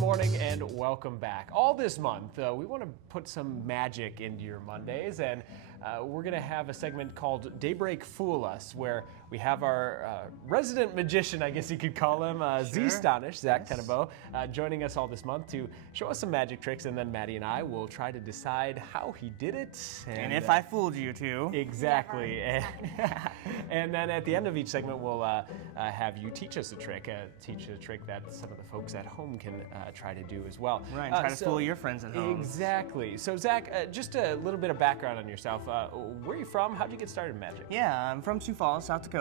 morning and welcome back. All this month, we want to put some magic into your Mondays, and we're going to have a segment called Daybreak Fool Us, where we have our resident magician, I guess you could call him, stonish, Zach Tenebo, joining us all this month to show us some magic tricks, and then Maddie and I will try to decide how he did it. And if I fooled you too. Exactly. And then at the end of each segment, we'll have you teach us a trick, that some of the folks at home can try to do as well. Right, try to fool your friends at home. Exactly. So Zach, just a little bit of background on yourself. Where are you from? How'd you get started in magic? Yeah, I'm from Sioux Falls, South Dakota.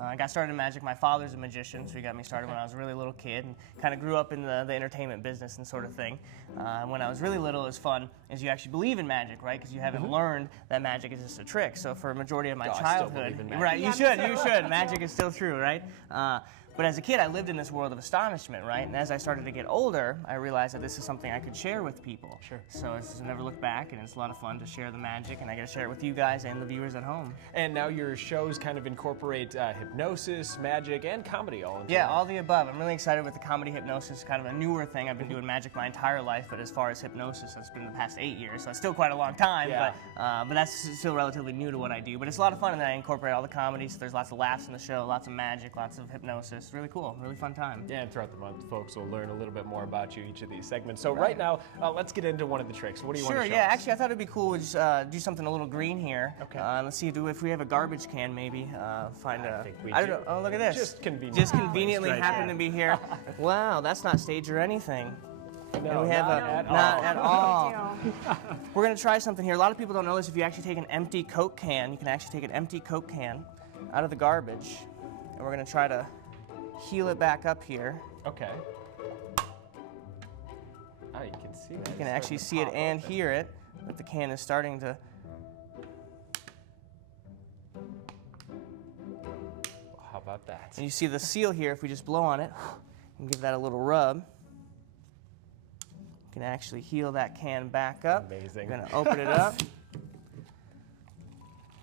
I got started in magic. My father's a magician, so he got me started when I was a really little kid and kind of grew up in the entertainment business and sort of thing. When I was really little, it was fun, is you actually believe in magic, right? Because you haven't learned that magic is just a trick. So for a majority of my childhood, right? You should. Magic is still true, right? But as a kid, I lived in this world of astonishment, right? And as I started to get older, I realized that this is something I could share with people. Sure. So it's just never look back, and it's a lot of fun to share the magic, and I get to share it with you guys and the viewers at home. And now your shows kind of incorporate hypnosis, magic, and comedy all into Yeah, all the above. I'm really excited with the comedy hypnosis, kind of a newer thing. I've been doing magic my entire life, but as far as hypnosis, it's been the past 8 years, so it's still quite a long time, but that's still relatively new to what I do. But it's a lot of fun, and then I incorporate all the comedy, so there's lots of laughs in the show, lots of magic, lots of hypnosis. Really cool, really fun time. Yeah, and throughout the month, folks will learn a little bit more about you each of these segments. So right now, let's get into one of the tricks. What do you want to show us? Actually, I thought it'd be cool to just do something a little green here. Okay. Let's see if we have a garbage can, maybe find a. I don't know. Oh, look at this. Just conveniently happen to be here. Wow, that's not staged or anything. No, we have not at all. We're going to try something here. A lot of people don't know this. If you actually take an empty Coke can, you can actually take an empty Coke can out of the garbage, and we're going to try to heel it back up here. Okay. Oh, you can see that. You can actually see it and hear it, but the can is starting to. How about that? And you see the seal here, if we just blow on it and give that a little rub, you can actually heel that can back up. Amazing. We're going to open it up.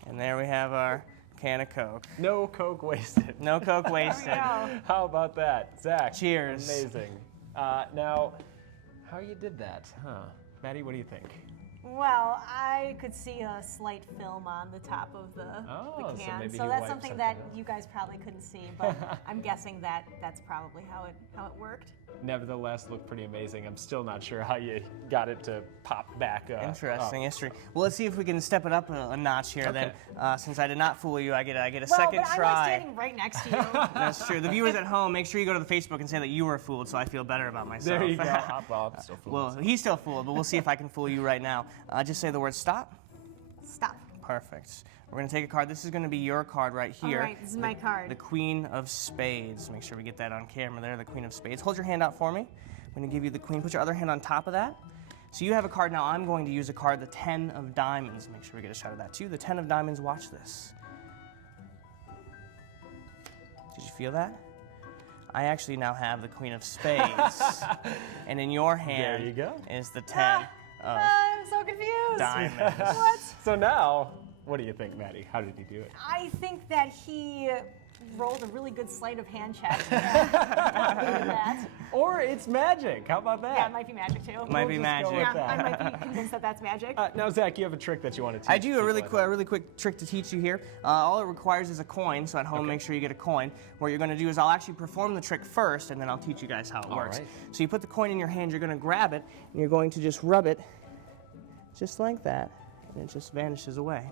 And there we have our can of Coke. No Coke wasted. No Coke wasted. How about that? Zach. Cheers. Amazing. Now, how you did that, huh? Maddie, what do you think? Well, I could see a slight film on the top of the can, so that's something that you guys probably couldn't see, but I'm guessing that that's probably how it worked. Nevertheless, looked pretty amazing. I'm still not sure how you got it to pop back up. Interesting history. Well, let's see if we can step it up a notch here then. Since I did not fool you, I get a second try. I'm standing right next to you. That's true. The viewers at home, make sure you go to the Facebook and say that you were fooled, so I feel better about myself. There you go. Well, I'm still fooled. Well, he's still fooled, but we'll see if I can fool you right now. Just say the word stop. Stop. Perfect. We're going to take a card. This is going to be your card right here. All right, this is my card. The Queen of Spades. Make sure we get that on camera there, the Queen of Spades. Hold your hand out for me. I'm going to give you the Queen. Put your other hand on top of that. So you have a card now. I'm going to use a card, the 10 of Diamonds. Make sure we get a shot of that too. The 10 of Diamonds. Watch this. Did you feel that? I actually now have the Queen of Spades. And in your hand there you go. Is the 10 of I'm so confused. Diamonds. What? So now, what do you think, Maddie? How did he do it? I think that he rolled a really good sleight of hand check. Or it's magic. How about that? Yeah, it might be magic too. Might be magic. Yeah, I might be convinced that that's magic. Now, Zach, you have a trick that you want to teach. I do a really quick trick to teach you here. All it requires is a coin, so at home make sure you get a coin. What you're going to do is I'll actually perform the trick first, and then I'll teach you guys how it works. Right. So you put the coin in your hand, you're going to grab it, and you're going to just rub it just like that, and it just vanishes away.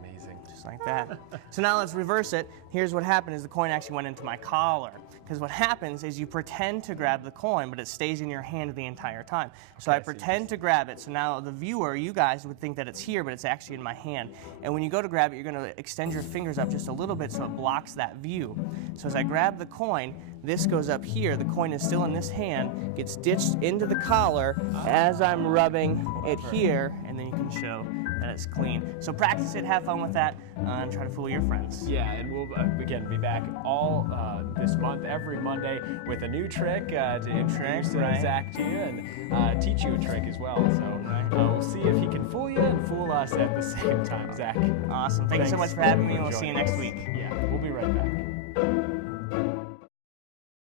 Amazing. Just like that. So now let's reverse it. Here's what happened is the coin actually went into my collar. Because what happens is you pretend to grab the coin, but it stays in your hand the entire time. So I pretend to grab it. So now the viewer, you guys, would think that it's here, but it's actually in my hand. And when you go to grab it, you're going to extend your fingers up just a little bit so it blocks that view. So as I grab the coin, this goes up here. The coin is still in this hand, gets ditched into the collar as I'm rubbing it here, and then you can show that it's clean. So practice it, have fun with that, and try to fool your friends. Yeah, and we'll, again, be back all this month, every Monday, with a new trick to introduce Zach to you and teach you a trick as well. So we'll see if he can fool you and fool us at the same time, Zach. Awesome. Thank you so much for having me, and we'll see you next week. Yeah, we'll be right back.